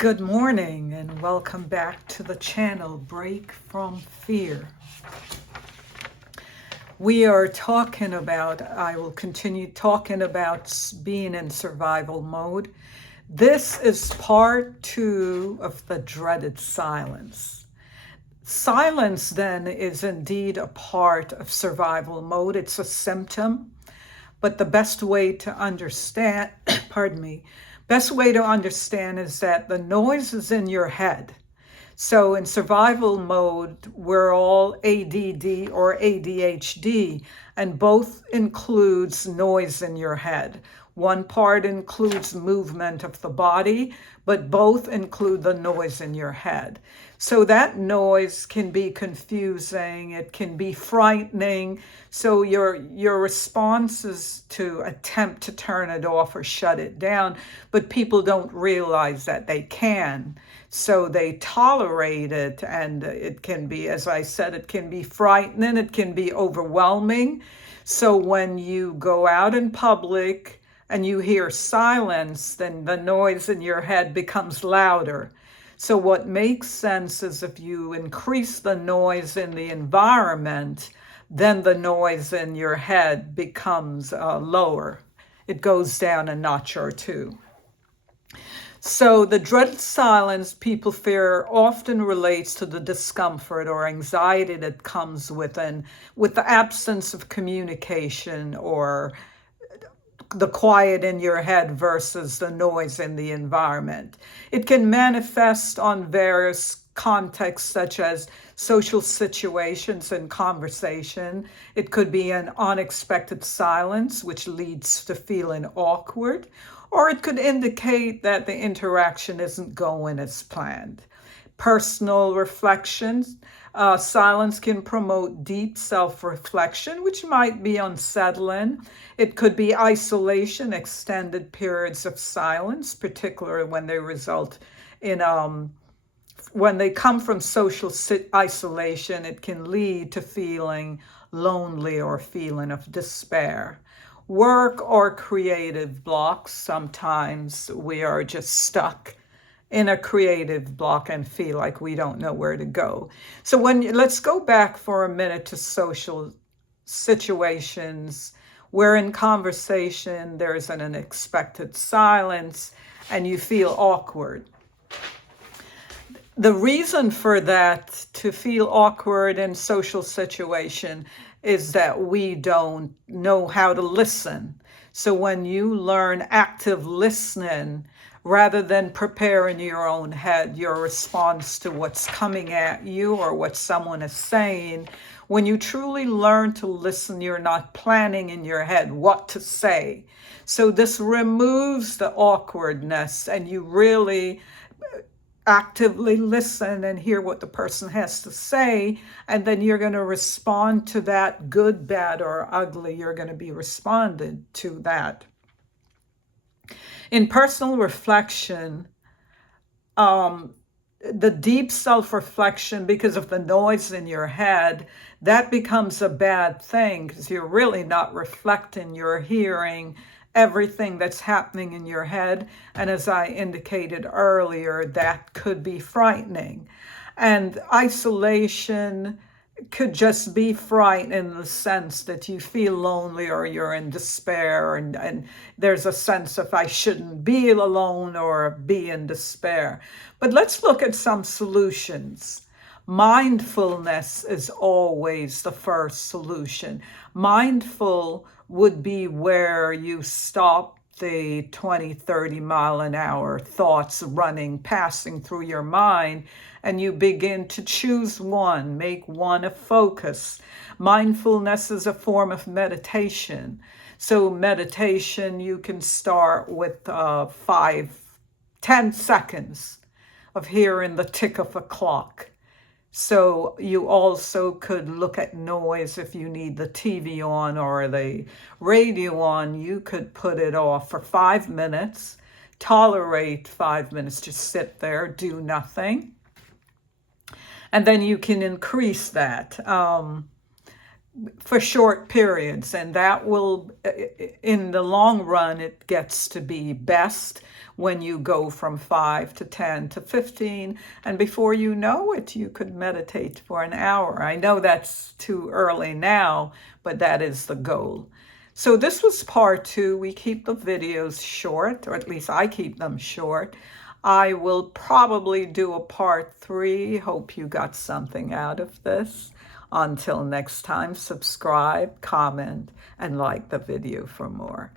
Good morning and welcome back to the channel Break from Fear. I will continue talking about being in survival mode. This is part 2 of the dreaded silence. Silence then is indeed a part of survival mode. It's a symptom, but the best way to understand, best way to understand is that the noise is in your head. So in survival mode, we're all ADD or ADHD, and both includes noise in your head. One part includes movement of the body, but both include the noise in your head. So that noise can be confusing, it can be frightening. So your response is to attempt to turn it off or shut it down, but people don't realize that they can. So they tolerate it, and it can be, as I said, it can be frightening, it can be overwhelming. So when you go out in public and you hear silence, then the noise in your head becomes louder. So what makes sense is if you increase the noise in the environment, then the noise in your head becomes lower. It goes down a notch or two. So the dreaded silence people fear often relates to the discomfort or anxiety that comes with the absence of communication, or the quiet in your head versus the noise in the environment. It can manifest on various contexts such as social situations and conversation. It could be an unexpected silence, which leads to feeling awkward, or it could indicate that the interaction isn't going as planned. Personal reflections. Silence can promote deep self-reflection, which might be unsettling. It could be isolation, extended periods of silence, particularly when they result in when they come from social isolation, it can lead to feeling lonely or feeling of despair. Work or creative blocks. Sometimes we are just stuck in a creative block and feel like we don't know where to go. So let's go back for a minute to social situations where in conversation there's an unexpected silence and you feel awkward. The reason for that, to feel awkward in social situation, is that we don't know how to listen. So when you learn active listening, rather than prepare in your own head your response to what's coming at you or what someone is saying, when you truly learn to listen, you're not planning in your head what to say. So this removes the awkwardness, and you really actively listen and hear what the person has to say, and then you're going to respond to that, good, bad, or ugly. You're going to be responded to that. In personal reflection, the deep self-reflection, because of the noise in your head, that becomes a bad thing because you're really not reflecting. You're hearing everything that's happening in your head. And as I indicated earlier, that could be frightening. And isolation could just be fright in the sense that you feel lonely or you're in despair, and there's a sense of I shouldn't be alone or be in despair. But let's look at some solutions. Mindfulness is always the first solution. Mindful would be where you stop the 20, 30 mile an hour thoughts running, passing through your mind, and you begin to choose one, make one a focus. Mindfulness is a form of meditation. So meditation, you can start with 5-10 seconds of hearing the tick of a clock. So you also could look at noise. If you need the TV on or the radio on, you could put it off for 5 minutes, tolerate 5 minutes, just sit there, do nothing. And then you can increase that for short periods, and that will, in the long run, it gets to be best when you go from 5 to 10 to 15. And before you know it, you could meditate for an hour. I know that's too early now, but that is the goal. So this was part 2. We keep the videos short, or at least I keep them short. I will probably do a part 3. Hope you got something out of this. Until next time, subscribe, comment, and like the video for more.